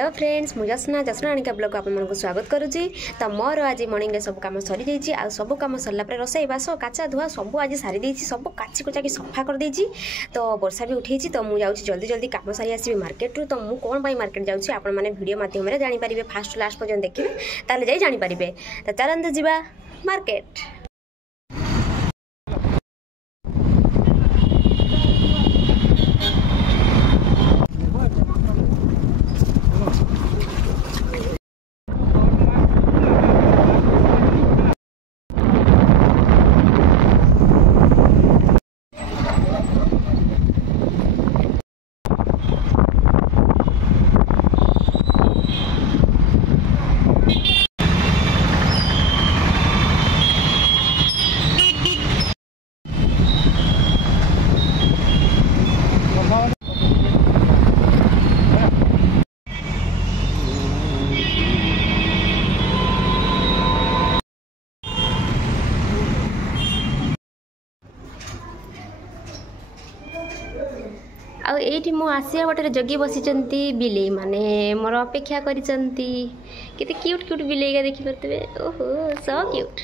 Hello friends मुझे जसना Anika blog आपको स्वागत करुँची। तो मोर आज मॉर्निंग रे सब कम सरी जाइए आ सब कम सरला रोसई बास काचा धुआ सब आज सारी देती सब काची कुचा सफा कर देती। तो वर्षा भी उठे तो मुझे जल्दी जल्दी कम सारी आसबि मार्केट रू। तो मुझे कौन मार्केट जाऊँगी आपण मैंने वीडियो माध्यम जानीपारे फास्ट लास्ट पर्यटन देखिए ताले जाई जानीपारे। तो चलते जीवा मार्केट। आईटी मो आसिया बटर जगी बसी बिले माने मोर अपेक्षा करिसेंती। केते क्यूट क्यूट बिलेगा देखि परतबे। ओहो सो क्यूट।